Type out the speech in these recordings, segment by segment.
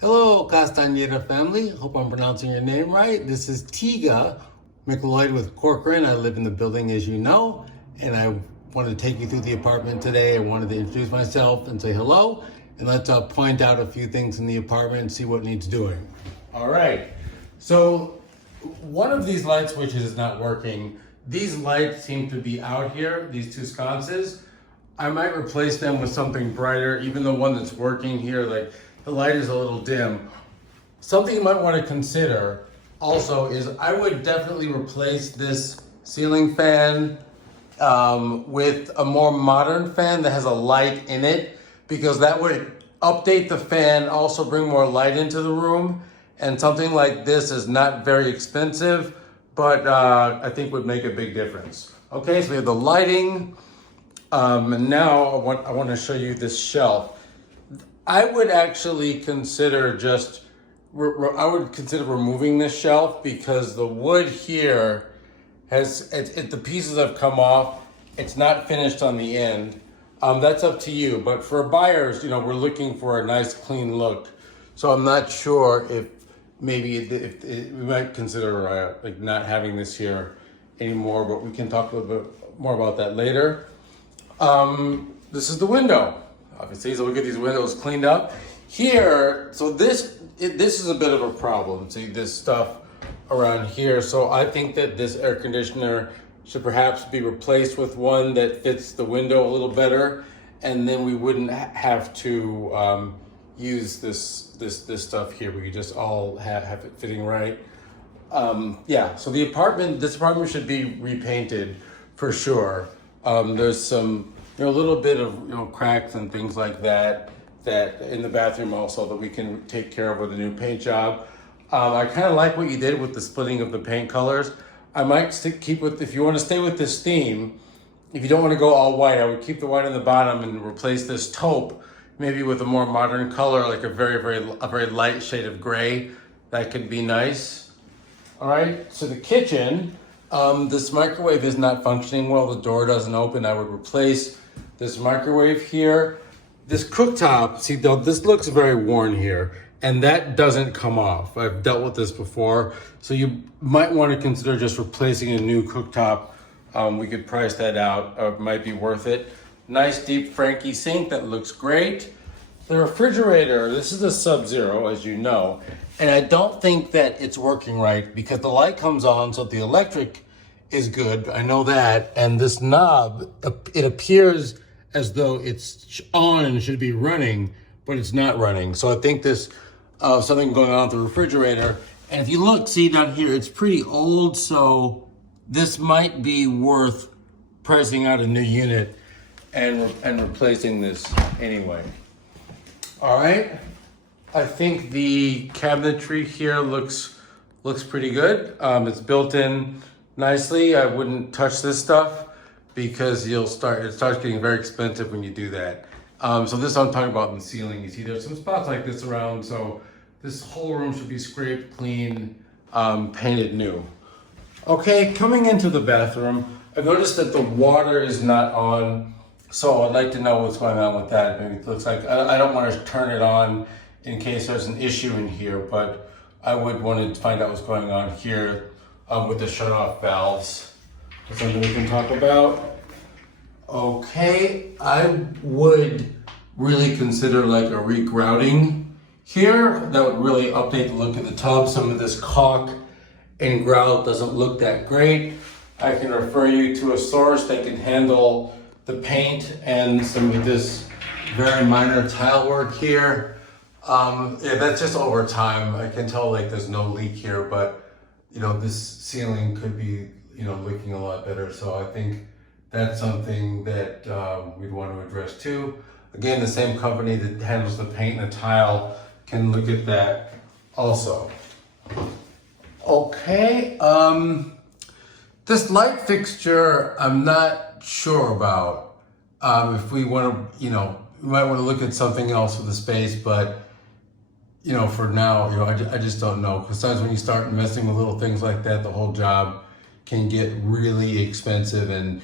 Hello, Castañeda family. Hope I'm pronouncing your name right. This is Tiga McLeod with Corcoran. I live in the building, as you know, and I wanted to take you through the apartment today. I wanted to introduce myself and say hello, and let's point out a few things in the apartment and see what needs doing. All right. So one of these light switches is not working. These lights seem to be out here, these two sconces. I might replace them with something brighter, even the one that's working here, like the light is a little dim. Something you might want to consider also is I would definitely replace this ceiling fan with a more modern fan that has a light in it, because that would update the fan, also bring more light into the room. And something like this is not very expensive, but I think would make a big difference. Okay, so we have the lighting. And now I want to show you this shelf. I would actually consider removing this shelf, because the wood here the pieces have come off. It's not finished on the end. That's up to you. But for buyers, we're looking for a nice clean look. So I'm not sure if maybe we might consider like not having this here anymore, but we can talk a little bit more about that later. This is the window, obviously, so look at these windows cleaned up. Here, so this is a bit of a problem. See this stuff around here. So I think that this air conditioner should perhaps be replaced with one that fits the window a little better, and then we wouldn't have to use this stuff here. We could just all have it fitting right. Yeah, so this apartment should be repainted for sure. There's some, a little bit of, cracks and things like that in the bathroom also that we can take care of with a new paint job. I kind of like what you did with the splitting of the paint colors. I might if you want to stay with this theme, if you don't want to go all white, I would keep the white on the bottom and replace this taupe maybe with a more modern color, like a very light shade of gray. That could be nice. All right, so the kitchen. This microwave is not functioning well. The door doesn't open. I would replace this microwave here. This cooktop, see, though, this looks very worn here, and that doesn't come off. I've dealt with this before, so you might want to consider just replacing a new cooktop. We could price that out. It might be worth it. Nice deep Franke sink that looks great. The refrigerator, this is a Sub-Zero, as you know, and I don't think that it's working right, because the light comes on, so the electric is good. I know that. And this knob, it appears as though it's on and should be running, but it's not running. So I think there's something going on with the refrigerator. And if you look, see down here, it's pretty old, so this might be worth pricing out a new unit and replacing this anyway. All right. I think the cabinetry here looks pretty good. It's built in nicely. I wouldn't touch this stuff, because it starts getting very expensive when you do that. So this I'm talking about in the ceiling. You see there's some spots like this around, so this whole room should be scraped clean, painted new. Okay, coming into the bathroom, I noticed that the water is not on, so I'd like to know what's going on with that. Maybe it looks like, I don't want to turn it on in case there's an issue in here, but I would want to find out what's going on here with the shut-off valves. That's something we can talk about. Okay, I would really consider like a regrouting here. That would really update the look of the tub. Some of this caulk and grout doesn't look that great. I can refer you to a source that can handle the paint and some of this very minor tile work here. Yeah, that's just over time. I can tell like there's no leak here, but this ceiling could be, leaking a lot better. So I think that's something that we'd want to address too. Again, the same company that handles the paint and the tile can look at that also. Okay, this light fixture, I'm not sure about. If we want to, we might want to look at something else with the space, but for now, I just don't know. Because sometimes when you start messing with little things like that, the whole job can get really expensive, and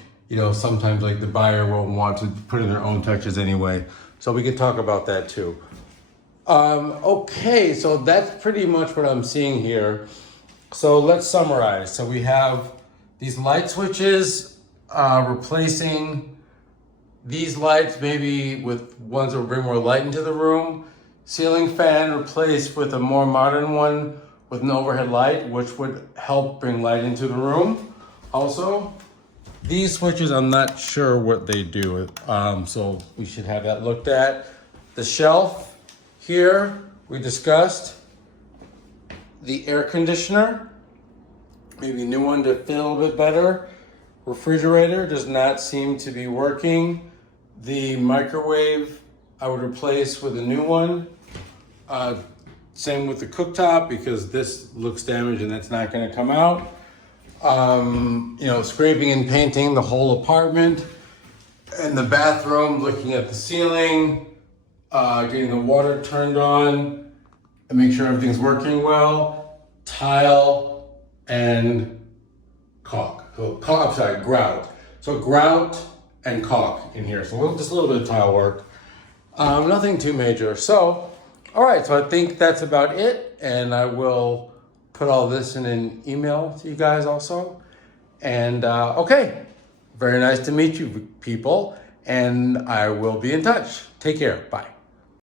sometimes like the buyer will want to put in their own touches anyway. So we could talk about that too. Okay, so that's pretty much what I'm seeing here. So let's summarize. So we have these light switches replacing these lights, maybe with ones that will bring more light into the room. Ceiling fan replaced with a more modern one with an overhead light, which would help bring light into the room. Also, these switches, I'm not sure what they do, so we should have that looked at. The shelf here, we discussed. The air conditioner, maybe a new one to fit a little bit better. Refrigerator does not seem to be working. The microwave, I would replace with a new one. Same with the cooktop, because this looks damaged and that's not gonna come out. Scraping and painting the whole apartment. And the bathroom, looking at the ceiling, getting the water turned on, and make sure everything's working well. Tile and caulk. Grout. So grout and caulk in here. So just a little bit of tile work. Nothing too major. So, all right, so I think that's about it. And I will put all this in an email to you guys also. And okay, very nice to meet you people. And I will be in touch. Take care. Bye.